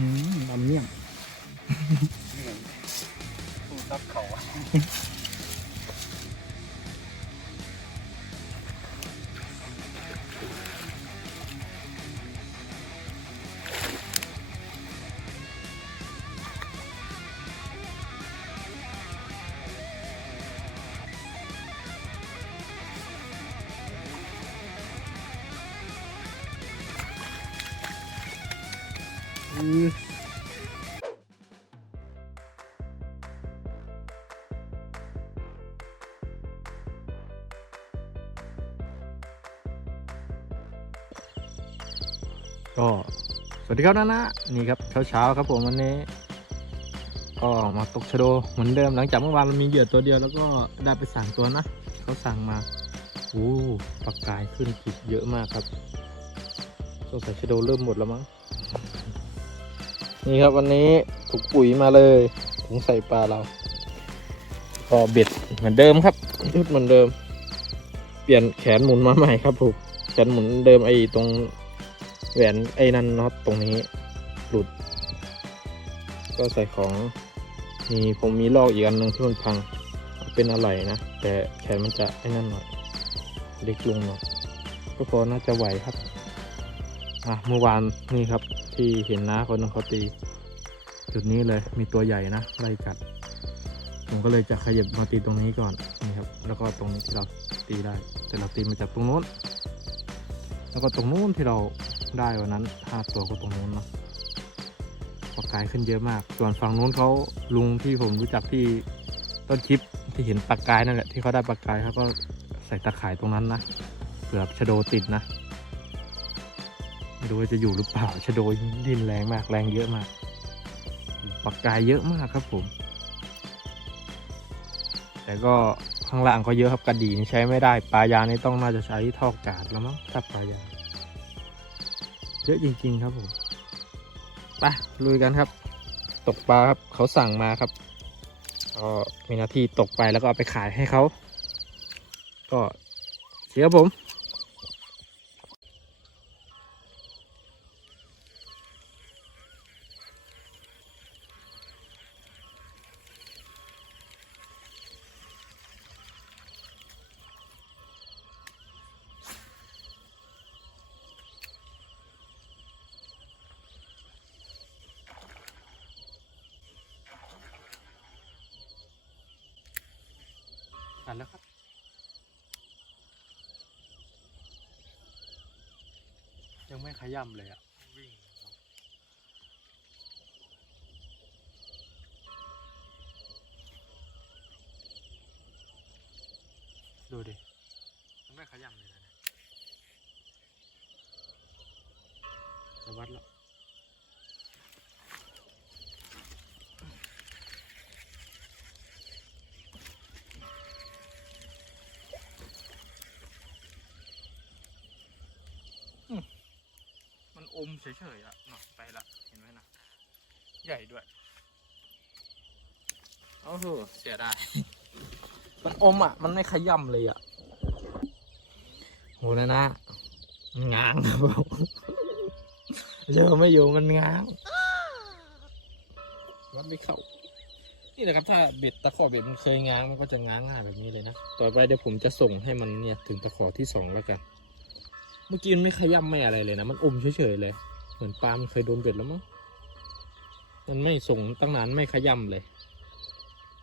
หืมลำเมี่ยง สู้ซับเขา ก็สวัสดีครับนะนะนี่ครับเช้าๆครับผมวันนี้ ก็มาตกชะโดเหมือนเดิมหลังจากเมื่อวานเรามีเหยื่อตัวเดียวแล้วก็ได้ไปสั่งตัวนะเขาสั่งมาโอ้ปลากายขึ้นจุดเยอะมากครับสงสัยชะโดเริ่มหมดแล้วมั้งนี่ครับวันนี้ถุกปุ๋ยมาเลยถุงใส่ปลาเรา ก็เบ็ดเหมือนเดิมครับชุดเหมือนเดิม เปลี่ยนแขนหมุนมาใหม่ครับผมแขนหมุนเดิมไอ้ตรง แหวนไอ้นั่นน็อตตรงนี้หลุด ก็ใส่ของมีผมมีลอกอีกอันหนึ่งที่มันพังเป็นอะไรนะ แต่แขนมันจะไอ้นั่นหน่อย เล็กลงหน่อยก็พอน่าจะไหวครับอะเมื่อวานนี่ครับที่เห็นน้าคนนึงเขาตี จุดนี้เลยมีตัวใหญ่นะไล่กัด ผมก็เลยจะขยับมาตีตรงนี้ก่อนนี่ครับ แล้วก็ตรงนี้ที่เราตีได้ แต่เราตีมาจากตรงโน้น แล้วก็ตรงนู้นที่เราได้วันนั้นห้าตัวก็ตรงนู้นเนาะปลากายขึ้นเยอะมาก ส่วนฝั่งนู้นเขาลุงที่ผมรู้จักที่ต้นคลิปที่เห็นปลากายนั่นแหละที่เขาได้ปลากายเขาก็ใส่ตะข่ายตรงนั้นนะเผื่อชะโดติดนะไม่รู้ว่าจะอยู่หรือเปล่าชะโดดินแรงมากแรงเยอะมากปากกายเยอะมากครับผม แต่ก็ข้างล่างก็เยอะครับกระดีนี่ใช้ไม่ได้ปลายานี่ต้องน่าจะใช้ท่อกาดแล้วมั้งถ้าปลายาเยอะจริง ๆ ครับผมไปลุยกันครับ ตกปลาครับเขาสั่งมาครับก็มีหน้าที่ตกไปแล้วก็เอาไปขายให้เขาก็เชียร์ผม ตันแล้วครับยังไม่ขย่ำเลยอะ วิ่ง ดูดิ ยังไม่ขย่ำเลยนะจะวัดแล้ว มัน อมเฉยๆอะหน่อยไปละเห็นไหมนะใหญ่ด้วยโอ้โหเสียดายมันอมอะ มันไม่ขย่ำเลยอะโหนะนะมันง้างครับผมเจอไม่อยู่มันง้างวัดไม่เข้า นี่แหละครับถ้าเบ็ดตะขอเบ็ดมันเคยง้างมันก็จะง้างง่ายแบบนี้เลยนะ ต่อไปเดี๋ยวผมจะส่งให้มันเนี่ยถึงตะขอที่สองแล้วกัน เมื่อกี้มันไม่ขย่ำไม่อะไรเลยนะ มันอมเฉยๆเลย เหมือนปลามันเคยโดนเบ็ดแล้วมั้ง มันไม่ส่งตั้งนานไม่ขย่ำเลย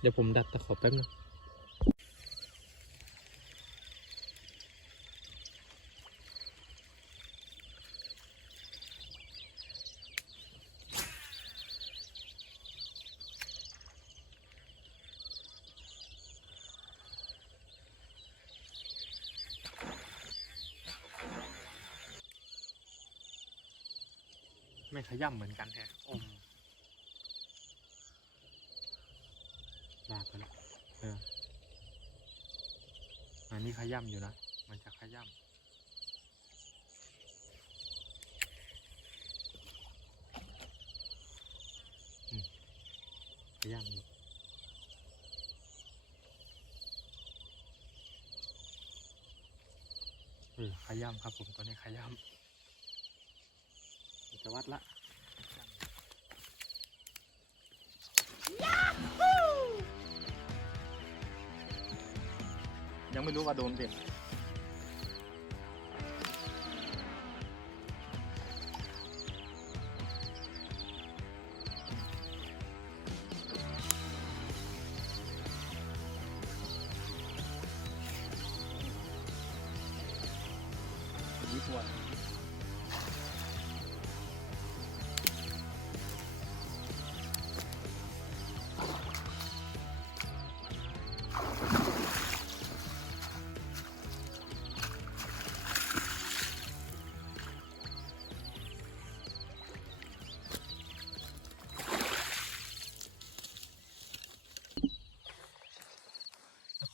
เดี๋ยวผมดัดตะขอแป๊บนึง ไม่ขย่ำเหมือนกันแฮะอมลากไปแล้วเอออันนี้ขย่ำอยู่นะ มันจะขย่ำอืมขย่ำอยู่เออขย่ำครับผมตัวนี้ขย่ำ วัสดละยังไม่รู้ว่าโดนเด็ด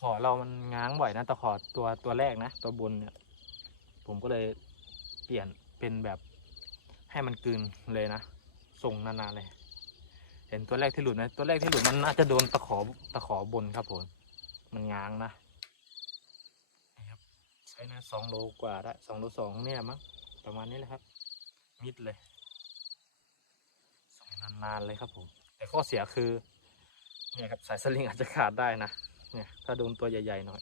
อเรามันง้างบ่อยนะตะขอตัวตัวแรกนะ ตัวบนเนี่ย ผมก็เลยเปลี่ยนเป็นแบบให้มันกลืนเลยนะส่งนานๆเลย เห็นตัวแรกที่หลุดนะ ตัวแรกที่หลุดมันน่าจะโดนตะขอตะขอบนครับผมมันง้างนะนี่ครับใช้นะสองโลกว่าได้สองโลสองเนี่ยมั้งประมาณนี้แหละครับ มิดเลยส่งนานๆเลยครับผม แต่ข้อเสียคือเนี่ยครับสายสลิงอาจจะขาดได้นะ เนี่ยถ้าโดนตัวใหญ่ๆหน่อย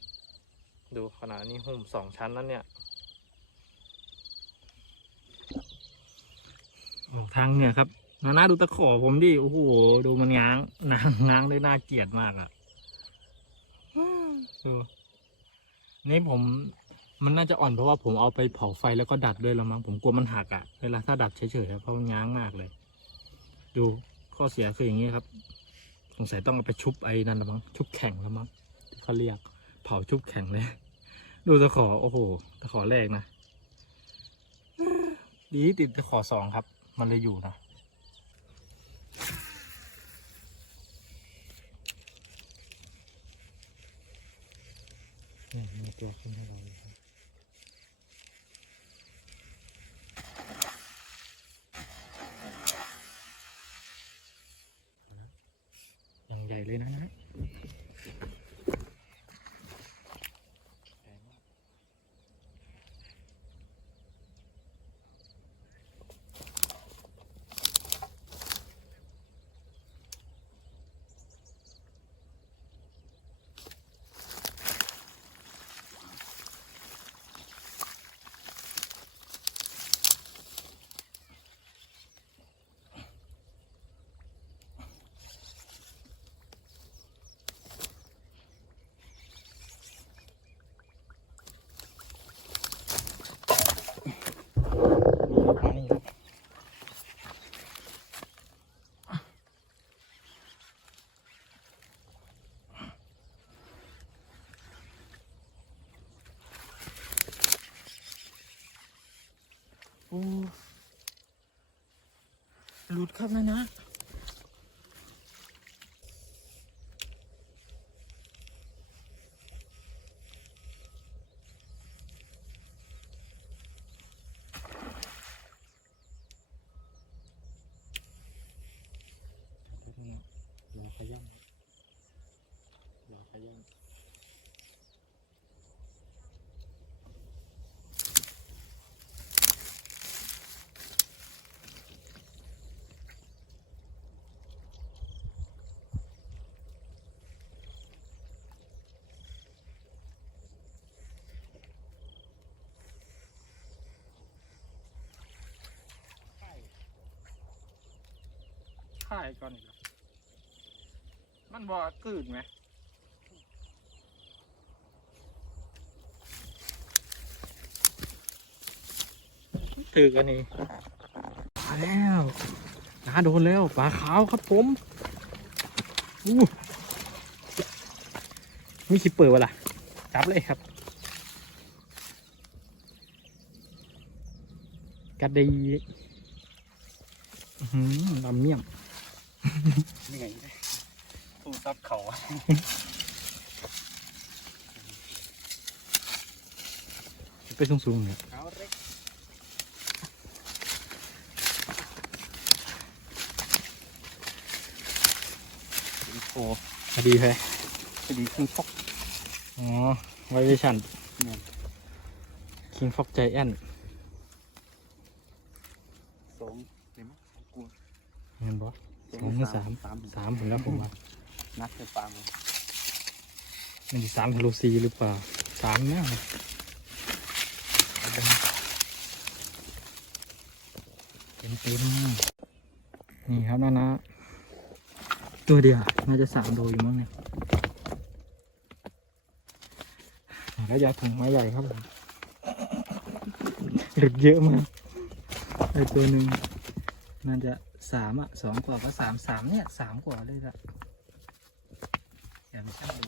ดูขนาดนี้หุ้มสองชั้นนั้นเนี่ยออกทางเนี่ยครับนานาดูตะขอผมดิ โอ้โห ดูมันง้างนางง้างได้น่าเกลียดมากอะ่ะดูนี่ผมมันน่าจะอ่อนเพราะว่าผมเอาไปเผาไฟแล้วก็ดัดด้วยละมั้งผมกลัวมันหักอะ่ะเวลาถ้าดัดเฉยๆอะเพราะมันง้างมากเลย ดูข้อเสียคืออย่างนี้ครับ สงสัยต้องเอาไปชุบไอ้นั่นละมั้งชุบแข็งละมั้งที่เขาเรียก เผาชุบแข็งเลย ดูตะขอโอ้โหตะขอแรกนะดีติดตะขอสองครับ มันเลยอยู่นะนี่มีตัวขึ้นให้เราเลยครับอย่างใหญ่เลยนะนะใหญ่มากมีประมาณนี้ครับโอ้ หลุดครับนะนะรอขย่ำรอขย่ำ ค่ายก่อนอีกแล้วมันบ่กลืนไหมถือกันนี่มาแล้วนาโดนแล้วปลาขาวครับผมอู้มีคิปเปอร์วะล่ะ จับเลยครับ กัดดีอื้อหือลำเมี่ยม นี่ไงตู้ซับเขาไปสูงๆเนี่ยเขาเล็กโอ้พอดีเลยพอดีครึ่งฟอกอ๋อ ไวเวชันเนี่ยคิงฟอกใจแอนสองเห็นไหมสองกลัวเห็นบ่ส องหรือสามสามสามผมแล้วผมว่านัดจะฟังมันจะสามทะลุซีหรือเปล่าสามนะเต็มเต็มๆนี่ครับนะนะตัวเดียวน่าจะสามโลอยู่มั้งเนี่ยแล้วยาถุงไม้ใหญ่ครับผมหลุดเยอะมากไอตัวหนึ่งน่าจะ สามอะสองกว่าก็สามสามเนี่ยสามกว่าเลยละอย่าไม่ใช่ดู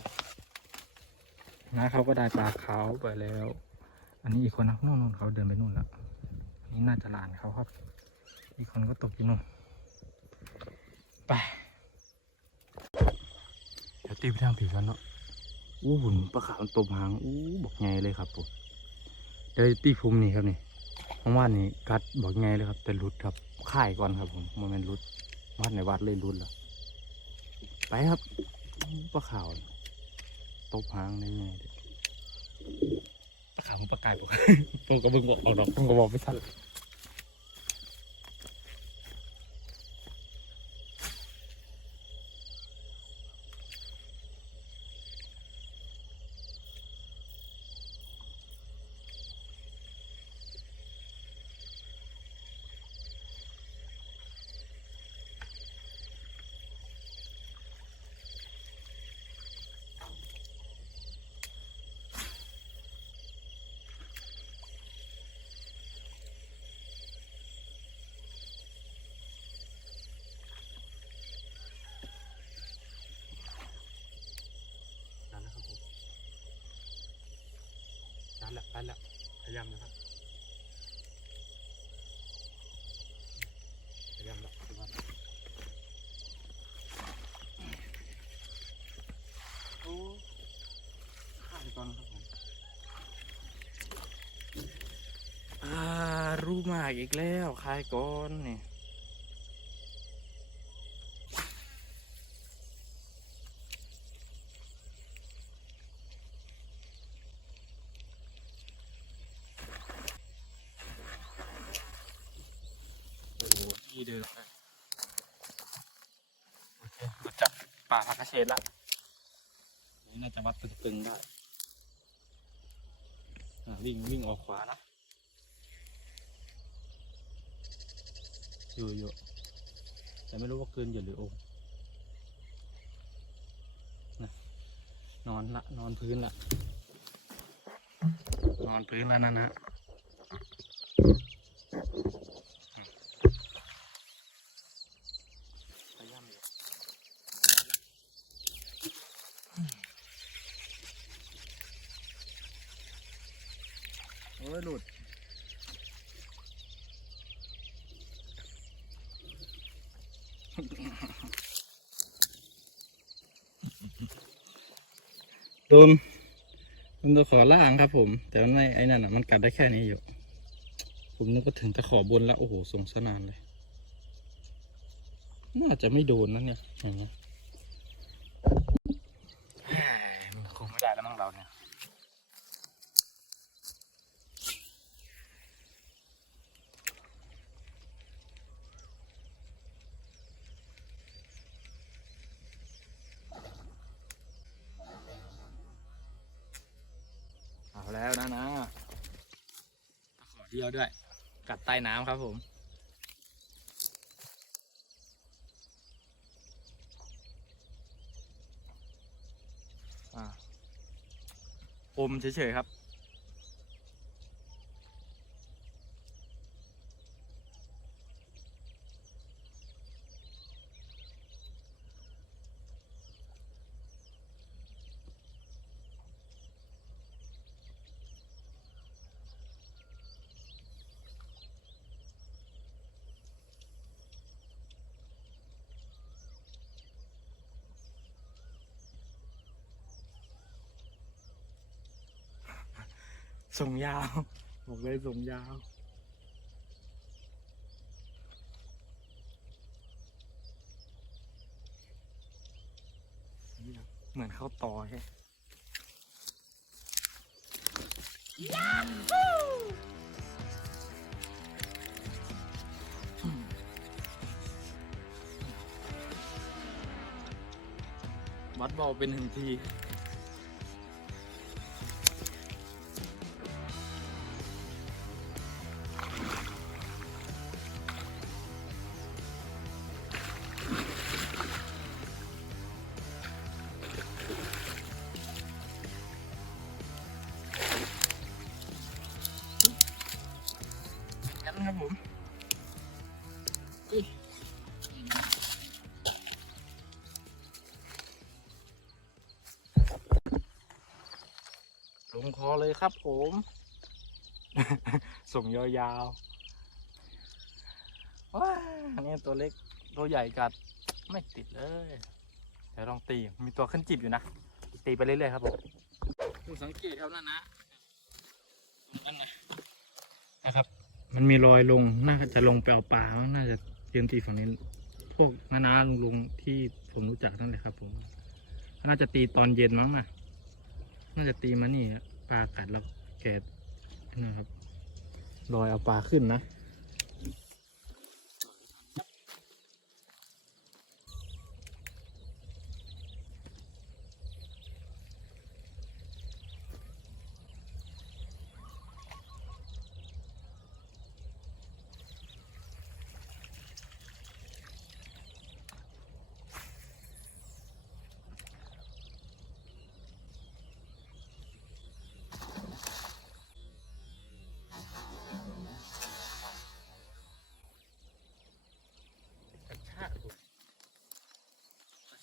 นะเขาก็ได้ปลาเขาไปแล้ว อันนี้อีกคนนะนู่นนู่นเขาเดินไปนู่นแล้วอันนี้น่าจะหลานเขาครับ อีกคนก็ตกอยู่นู่นไปเดี๋ยวตีไปทางผีกันเนาะอู้หุ่นปลาขาวตบหางอู้บอกไงเลยครับผมเดี๋ยวตีภูมินี่ครับนี่ของว่านี่กัดบอกไงเลยครับ แต่รุดครับ ค่ายก่อนครับผมโมเมนรุดวัดในวัดเลยรุดแล้วไปครับปลาขาวตบหางได้ไงปลาขาวมันปลากายผมผมก็เบิ่งบอกเอาดอกผมก็บอกไม่ทันนั่น ละนั่นแหละพยายามนะครับพยายามละพยายามละโอ้ข้ามก่อนครับผมอ่ารู้มากอีกแล้วคายก่อนนี่โอ้โหที่เดิมเลยโอเครู้ จักป่าพักเกษตรละนี่น่าจะวัดตึงๆได้วิ่งวิ่งออกขวานะอยู่อยู่แต่ไม่รู้ว่าเกินอยู่หรือโอมนะนอนละนอนพื้นละนอนพื้นแล้วนะนะ พยายามอยู่โอหลุดโดนโดนตะขอล่างครับผม แต่มันไม่ไอ้นั่นอะ มันกัดได้แค่นี้อยู่ ผมนึกว่าถึงตะขอบนแล้ว โอ้โหสงสนานเลย น่าจะไม่โดนนะเนี่ยอย่างเงี้ยมันคงไม่ได้แล้วมั้งเราเนี่ย เอาแล้วนะนะขอเดี ยวด้วย กัดใต้น้ำครับผมอ่าอมเฉยๆครับ ส่งยาวบอกเลยส่งยาวเหมือนเข้าต่อแค่วัดบอลเป็นหนึ่งที คอเลยครับผม ส่งยาวๆว้าอันนี้ตัวเล็กตัวใหญ่กัดไม่ติดเลยเดี๋ยวลองตี มีตัวขึ้นจิบอยู่นะ ตีไปเรื่อยๆครับผมดูสังเกตครับนั่นนะนั่นนะนะครับ มันมีรอยลง น่าจะลงไปเอาปลามั้งน่าจะยืนตีฝั่งนี้ พวกนานาลุงลุงๆที่ผมรู้จักนั่นแหละครับผม น่าจะตีตอนเย็นมั้งนะน่าจะตีมานี่อะ ปลากัดแล้วแกนะครับลอยเอาปลาขึ้นนะ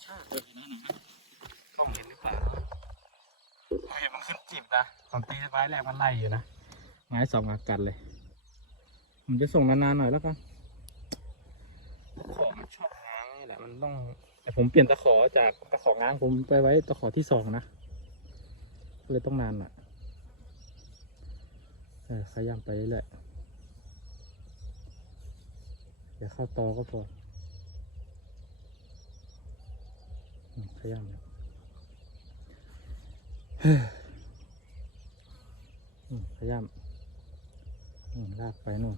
ชากเลยนะนะกล้องเห็นหรือเปล่าไม่เห็นมันขึ้นจีบนะผมตีไว้แรกมันไล่อยู่นะ ไม้สองอากันเลย ผมจะส่งนานๆหน่อยแล้วกันขอมันชอบง้างนี่แหละ มันต้อง แต่ผมเปลี่ยนตะขอจากตะของ้างผมไปไว้ตะขอที่สองนะก็เลยต้องนานหน่อยเออขย้ำไปเรื่อยๆอย่าเข้าตอก็พอ อืม ขย้ำนะเฮ้ยอืมขย้ำอืมลากไปนู่น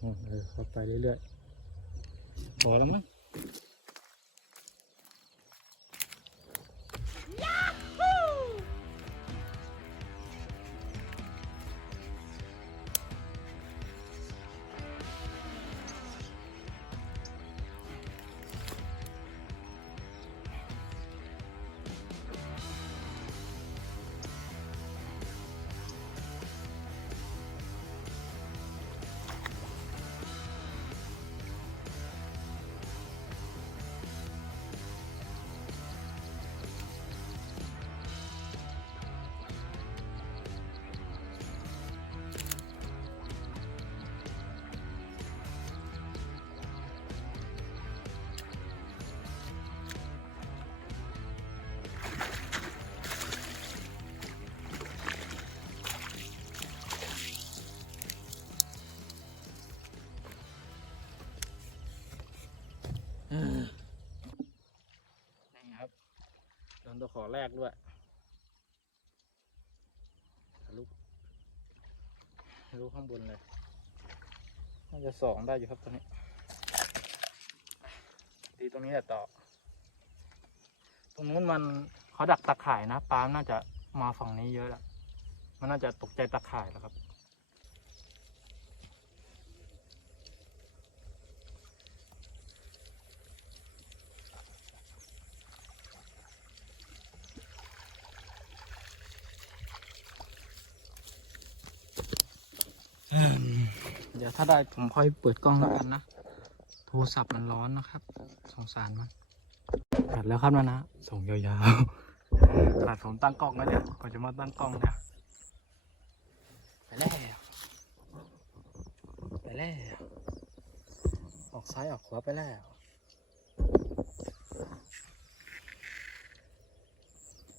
นู่นเออเข้าไปเรื่อยๆพอแล้วมั้ง โดนตัวขอแรกด้วยทะลุทะลุข้างบนเลยน่าจะสองได้อยู่ครับตัวนี้ตีตรงนี้แหละต่อ ตรงนู้นมันเขาดักตะข่ายนะปลาน่าจะมาฝั่งนี้เยอะแล้วมันน่าจะตกใจตะข่ายแล้วครับ เดี๋ยวถ้าได้ผมค่อยเปิดกล้องแล้วกันนะ โทรศัพท์มันร้อนนะครับ สงสารมันกัดแล้วครับนะนะ ส่งยาวๆขนาดผมตั้งกล้องแล้วเนี่ยก่อนจะมาตั้งกล้องเนี่ยไปแล้วไปแล้ว ออกซ้ายออกขวาไปแล้ว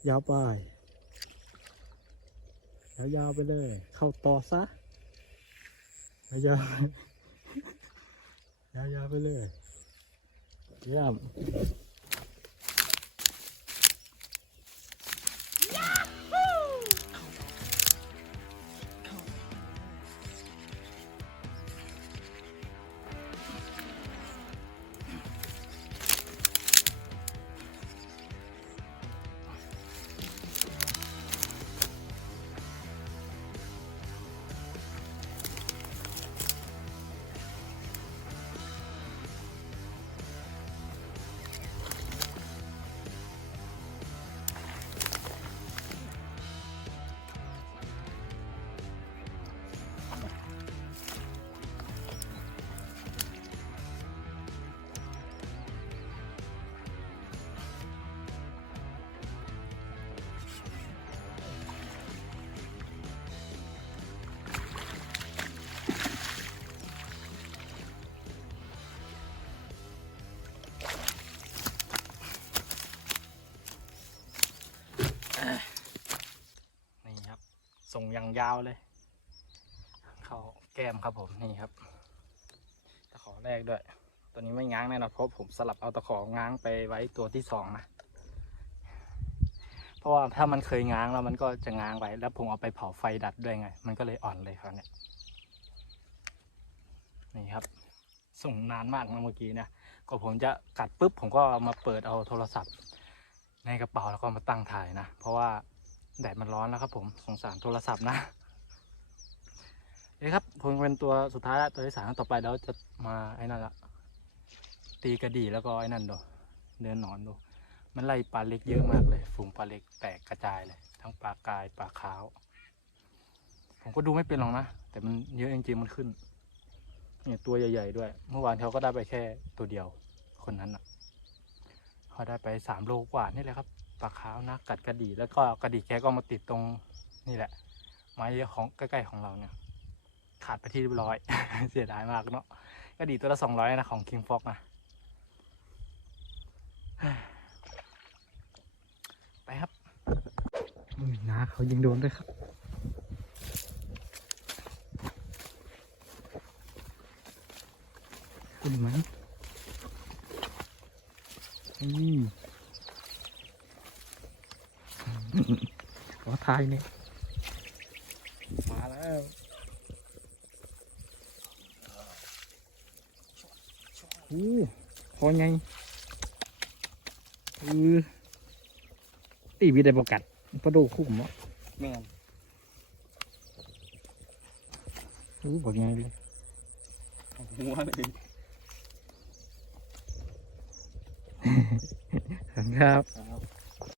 ยาวไป ยาวๆไปเลย เข้าต่อซะ ยาวๆยาวๆไปเลยเยี่ยม ยาวเลย เข้าแก้มครับผมนี่ครับ ตะขอแรกด้วย ตัวนี้ไม่ง้างแน่นอนเพราะผมสลับเอาตะของ้างไปไว้ตัวที่สองนะเพราะว่าถ้ามันเคยง้างแล้วมันก็จะง้างไว้แล้วผมเอาไปเผาไฟดัดด้วยไง มันก็เลยอ่อนเลยครับเนี่ยนี่ครับ ส่งนานมากนะเมื่อกี้เนี่ยก็ผมจะกัดปุ๊บผมก็มาเปิดเอาโทรศัพท์ ในกระเป๋าแล้วก็มาตั้งถ่ายนะ เพราะว่า แดดมันร้อนแล้วครับผมสงสารโทรศัพท์นะเอ้ยครับผมเป็นตัวสุดท้ายละตัวที่สามต่อไปเราจะมาไอ้นั่นละตีกระดี่แล้วก็ไอ้นั่นดูเดินหนอนดู มันไล่ปลาเล็กเยอะมากเลย ฝูงปลาเล็กแตกกระจายเลย ทั้งปลากายปลาขาว ผมก็ดูไม่เป็นหรอกนะ แต่มันเยอะจริงๆมันขึ้นเนี่ยตัวใหญ่ ๆ ด้วย เมื่อวานเขาก็ได้ไปแค่ตัวเดียวคนนั้นอะเขาได้ไปสามโลกว่านี่แหละครับ ปลาขาวนะกัดกระดี่แล้วก็กระดี่แกก็มาติดตรงนี่แหละ ไม้ของใกล้ๆของเราเนี่ย ขาดไปที่เรียบร้อย เสียดายมากเนาะกระดี่ตัวละสองร้อยนะของ King Fox นะไปครับน้าเขายิงโดนด้วยครับคุณไหมนี่ขอ ทายเนี่ยมาแล้วอู้พอไงอือตีวีได้ประกัดประดูคุ้มอะแม่นอู้บอกไงเลยหัวเลยครับครับ